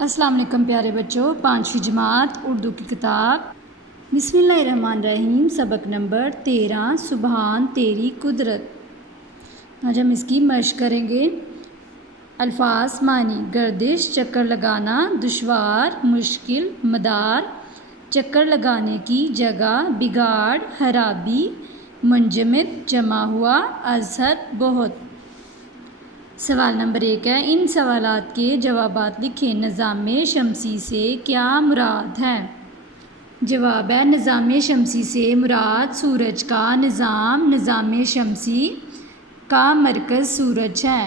السلام علیکم پیارے بچوں، 5ویں جماعت اردو کی کتاب بسم اللہ الرحمن الرحیم سبق نمبر 13 سبحان تیری قدرت۔ آج ہم اس کی مشق کریں گے۔ الفاظ معنی: گردش چکر لگانا، دشوار، مشکل، مدار، چکر لگانے کی جگہ، بگاڑ، خرابی، منجمد، جمع ہوا، ازحد، بہت۔ سوال نمبر 1 ہے، ان سوالات کے جوابات لکھیں۔ نظام شمسی سے کیا مراد ہے؟ جواب ہے، نظام شمسی سے مراد سورج کا نظام۔ نظام شمسی کا مرکز سورج ہے۔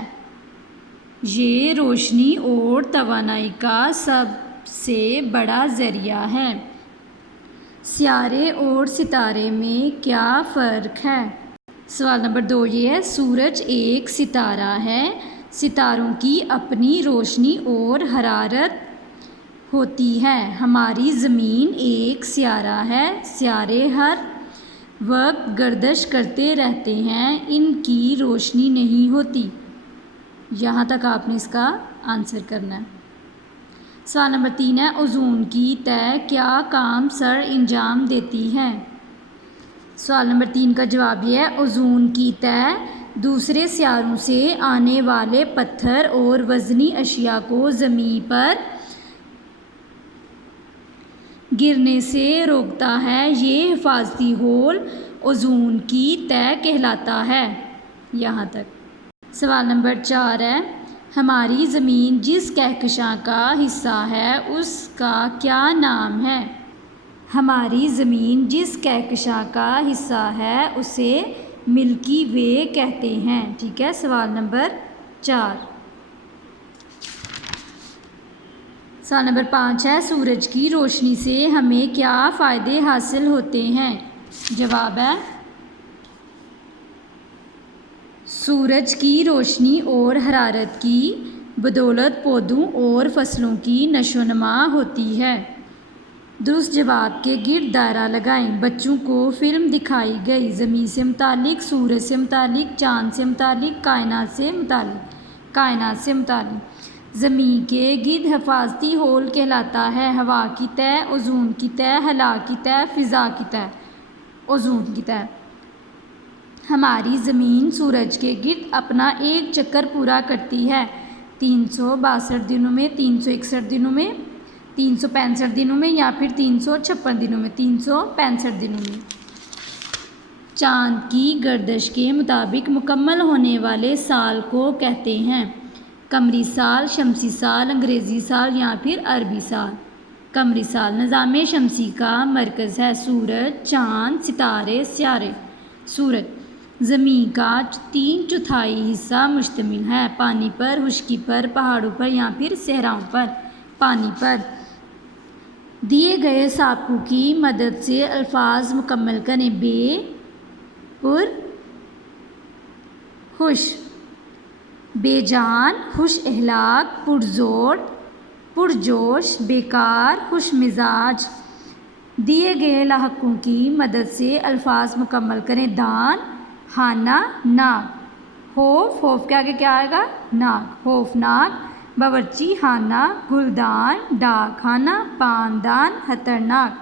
یہ روشنی اور توانائی کا سب سے بڑا ذریعہ ہے۔ سیارے اور ستارے میں کیا فرق ہے؟ سوال نمبر 2 یہ ہے، سورج ایک ستارہ ہے۔ ستاروں کی اپنی روشنی اور حرارت ہوتی ہے۔ ہماری زمین ایک سیارہ ہے۔ سیارے ہر وقت گردش کرتے رہتے ہیں، ان کی روشنی نہیں ہوتی۔ یہاں تک آپ نے اس کا آنسر کرنا ہے۔ سوال نمبر 3 ہے، اوزون کی تہ کیا کام سر انجام دیتی ہے؟ سوال نمبر 3 کا جواب یہ ہے، اوزون کی تہ دوسرے سیاروں سے آنے والے پتھر اور وزنی اشیاء کو زمین پر گرنے سے روکتا ہے۔ یہ حفاظتی ہول اوزون کی تہ کہلاتا ہے۔ یہاں تک۔ سوال نمبر 4 ہے، ہماری زمین جس کہکشاں کا حصہ ہے اس کا کیا نام ہے؟ ہماری زمین جس کہکشاں کا حصہ ہے اسے ملکی وے کہتے ہیں۔ ٹھیک ہے۔ سوال نمبر 4۔ سوال نمبر 5 ہے، سورج کی روشنی سے ہمیں کیا فائدے حاصل ہوتے ہیں؟ جواب ہے، سورج کی روشنی اور حرارت کی بدولت پودوں اور فصلوں کی نشو و نما ہوتی ہے۔ درست جواب کے گرد دائرہ لگائیں۔ بچوں کو فلم دکھائی گئی۔ زمین سے متعلق، سورج سے متعلق، چاند سے متعلق، کائنات سے متعلق۔ کائنات سے متعلق۔ زمین کے گرد حفاظتی ہول کہلاتا ہے۔ ہوا کی تہ، اوزون کی تہ، خلا کی تہ، فضا کی تہ۔ اوزون کی تہ۔ ہماری زمین سورج کے گرد اپنا ایک چکر پورا کرتی ہے 362 دنوں میں، 361 دنوں میں، 365 دنوں میں یا پھر 356 دنوں میں۔ 365 دنوں میں۔ چاند کی گردش کے مطابق مکمل ہونے والے سال کو کہتے ہیں قمری سال، شمسی سال، انگریزی سال یا پھر عربی سال۔ قمری سال۔ نظام شمسی کا مرکز ہے سورج، چاند، ستارے، سیارے۔ سورج زمین کا 3/4 حصہ مشتمل ہے۔ پانی پر، خشکی پر، پہاڑوں پر یا پھر صحراؤں پر۔ پانی پر۔ دیے گئے سابقوں کی مدد سے الفاظ مکمل کریں۔ بے پر خوش، بے جان، خوش اخلاق، پرزور، پرجوش، بیکار، خوش مزاج۔ دیے گئے لاحقوں کی مدد سے الفاظ مکمل کریں۔ دان، خانہ، ناک۔ خوف، خوف کے آگے کیا آئے گا؟ ناک۔ خوفناک، باورچی خانہ، گلدان، ڈاک خانہ، پان دان، خطرناک۔